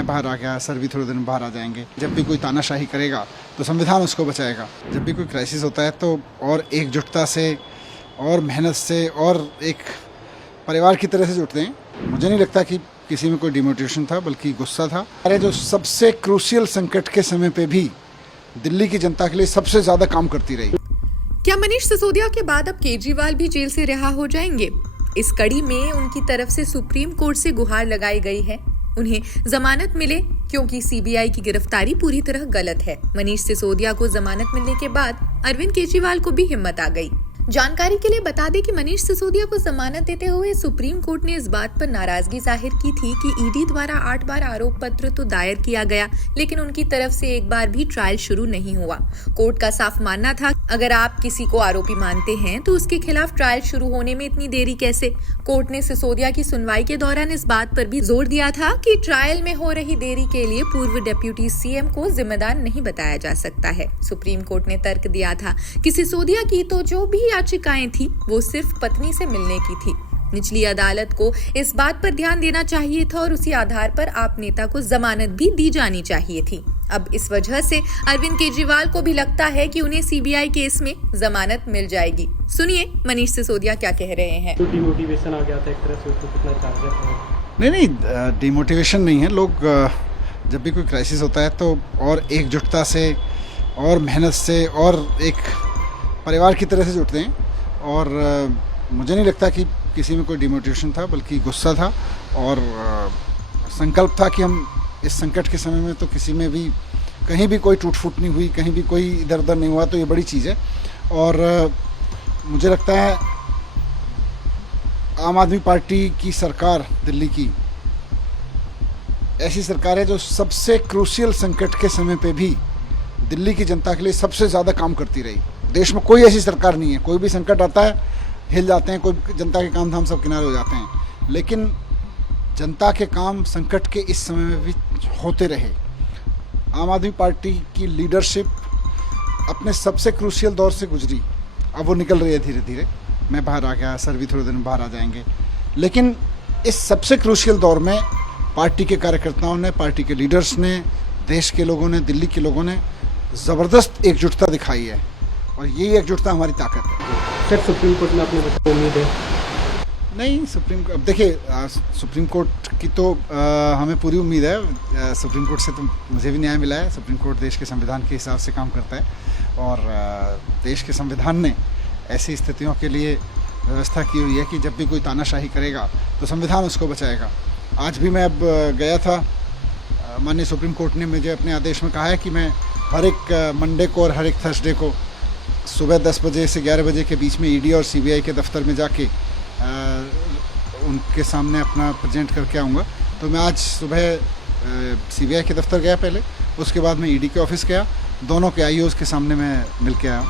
मैं बाहर आ गया, सर भी थोड़े दिन बाहर आ जाएंगे। जब भी कोई तानाशाही करेगा तो संविधान उसको बचाएगा। जब भी कोई क्राइसिस होता है तो और एकजुटता से और मेहनत से और एक परिवार की तरह से जुटते हैं। मुझे नहीं लगता कि किसी में कोई डिमोटिवेशन था, बल्कि गुस्सा था। अरे जो सबसे क्रूशियल संकट के समय पे भी दिल्ली की जनता के लिए सबसे ज्यादा काम करती रही। क्या मनीष सिसोदिया के बाद अब केजरीवाल भी जेल से रिहा हो जाएंगे? इस कड़ी में उनकी तरफ से सुप्रीम कोर्ट से गुहार लगाई गई है उन्हें जमानत मिले, क्योंकि सीबीआई की गिरफ्तारी पूरी तरह गलत है। मनीष सिसोदिया को जमानत मिलने के बाद अरविंद केजरीवाल को भी हिम्मत आ गई। जानकारी के लिए बता दें कि मनीष सिसोदिया को जमानत देते हुए सुप्रीम कोर्ट ने इस बात पर नाराजगी जाहिर की थी कि ईडी द्वारा 8 बार आरोप पत्र तो दायर किया गया, लेकिन उनकी तरफ से एक बार भी ट्रायल शुरू नहीं हुआ। कोर्ट का साफ मानना था, अगर आप किसी को आरोपी मानते हैं तो उसके खिलाफ ट्रायल शुरू होने में इतनी देरी कैसे? कोर्ट ने सिसोदिया की सुनवाई के दौरान इस बात पर भी जोर दिया था कि ट्रायल में हो रही देरी के लिए पूर्व डिप्टी सीएम को जिम्मेदार नहीं बताया जा सकता है। सुप्रीम कोर्ट ने तर्क दिया था कि सिसोदिया की तो जो भी याचिकाएं थी वो सिर्फ पत्नी से मिलने की थी। निचली अदालत को इस बात पर ध्यान देना चाहिए था और उसी आधार पर आप नेता को जमानत भी दी जानी चाहिए थी। अब इस वजह से अरविंद केजरीवाल को भी लगता है कि उन्हें सीबीआई केस में जमानत मिल जाएगी। सुनिए मनीष सिसोदिया क्या कह रहे हैं। तो डिमोटिवेशन आ गया था एक तरह से, उसको कितना चार्जेस है? नहीं, डिमोटिवेशन नहीं है। लोग जब भी कोई क्राइसिस होता है तो और एकजुटता से और मेहनत से और एक परिवार की तरह से जुटते हैं। और मुझे नहीं लगता कि किसी में कोई डिमोटिवेशन था, बल्कि गुस्सा था और संकल्प था कि हम इस संकट के समय में तो किसी में भी कहीं भी कोई टूट फूट नहीं हुई, कहीं भी कोई इधर उधर नहीं हुआ, तो ये बड़ी चीज़ है। और मुझे लगता है आम आदमी पार्टी की सरकार दिल्ली की ऐसी सरकार है जो सबसे क्रूशियल संकट के समय पे भी दिल्ली की जनता के लिए सबसे ज़्यादा काम करती रही। देश में कोई ऐसी सरकार नहीं है। कोई भी संकट आता है हिल जाते हैं, कोई जनता के काम धाम सब किनारे हो जाते हैं, लेकिन जनता के काम संकट के इस समय में भी होते रहे। आम आदमी पार्टी की लीडरशिप अपने सबसे क्रूशियल दौर से गुजरी, अब वो निकल रही है धीरे धीरे। मैं बाहर आ गया, सर भी थोड़े दिन बाहर आ जाएंगे, लेकिन इस सबसे क्रूशियल दौर में पार्टी के कार्यकर्ताओं ने, पार्टी के लीडर्स ने, देश के लोगों ने, दिल्ली के लोगों ने ज़बरदस्त एकजुटता दिखाई है और यही एकजुटता हमारी ताकत है। सर सुप्रीम कोर्ट में आपने बताया उम्मीद है? नहीं, अब देखिए सुप्रीम कोर्ट की तो हमें पूरी उम्मीद है। सुप्रीम कोर्ट से तो मुझे भी न्याय मिला है। सुप्रीम कोर्ट देश के संविधान के हिसाब से काम करता है और देश के संविधान ने ऐसी स्थितियों के लिए व्यवस्था की हुई है कि जब भी कोई तानाशाही करेगा तो संविधान उसको बचाएगा। आज भी मैं अब गया था, माननीय सुप्रीम कोर्ट ने मुझे अपने आदेश में कहा है कि मैं हर एक मंडे को और हर एक थर्सडे को सुबह 10 बजे से 11 बजे के बीच में ईडी और सीबीआई के दफ्तर में जाके उनके सामने अपना प्रेजेंट करके आऊँगा। तो मैं आज सुबह सीबीआई के दफ्तर गया पहले, उसके बाद मैं ईडी के ऑफिस गया, दोनों के आईओज़ के सामने मैं मिल के आया।